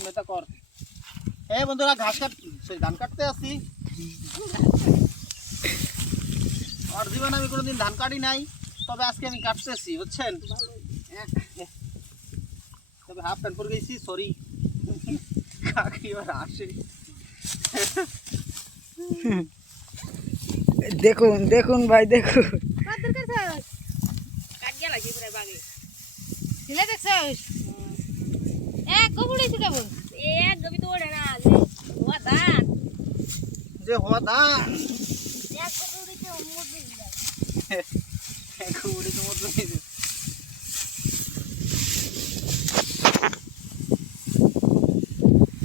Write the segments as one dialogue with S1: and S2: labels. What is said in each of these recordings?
S1: সামনে তো কর এই বন্ধুরা ঘাস কাট সেই ধান কাটতে আসছি আর জীবনে আমি কোনোদিন ধান কাটি নাই তবে আজকে আমি কাটতেছি বুঝছেন তবে হাফ প্যান্ট পরে গেছি সরি কাকি এবার আসে
S2: দেখুন দেখুন ভাই দেখুন
S3: করছস
S4: কাটিয়া লাগি প্রায় বাগে
S3: ছিলে দেখছস এক গোবুড়ি ছিল বল
S4: এ গবি তো ওড়ে না যে ধান।
S1: যে ধান?
S4: এক গবি তো মুদি
S1: কুড়ি তো মতো হয়েছে।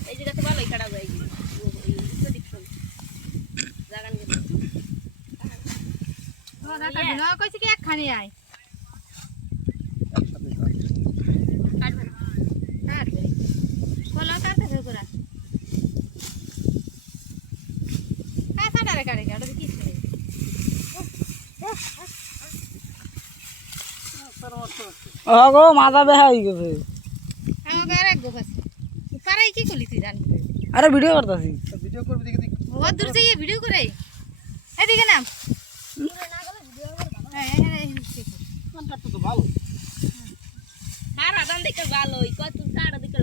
S4: এই জায়গাতে ভালোই কাটা যায় জাগান
S3: ওরা কাটি না কইছি কি? একখানি আয়
S1: একসাথে কাট।
S4: কাটবে না
S3: কাট বলো কাটতে শুরু করা কাটে কাটে কি
S2: অগো মাথা বেহা হয়ে গেছে
S3: আমাকে আর এক গোপ আছে পারাই কি করলি তুই জানি
S2: আরে ভিডিও করতেছি
S1: ভিডিও করবি দেখি দেখি
S3: ও দূর থেকে ভিডিও করে এদিকে নাম হ্যাঁ হ্যাঁ হ্যাঁ
S1: ধান কাটতে তো ভালো
S4: কারা দান দেখে ভালোই কত কারা দেখে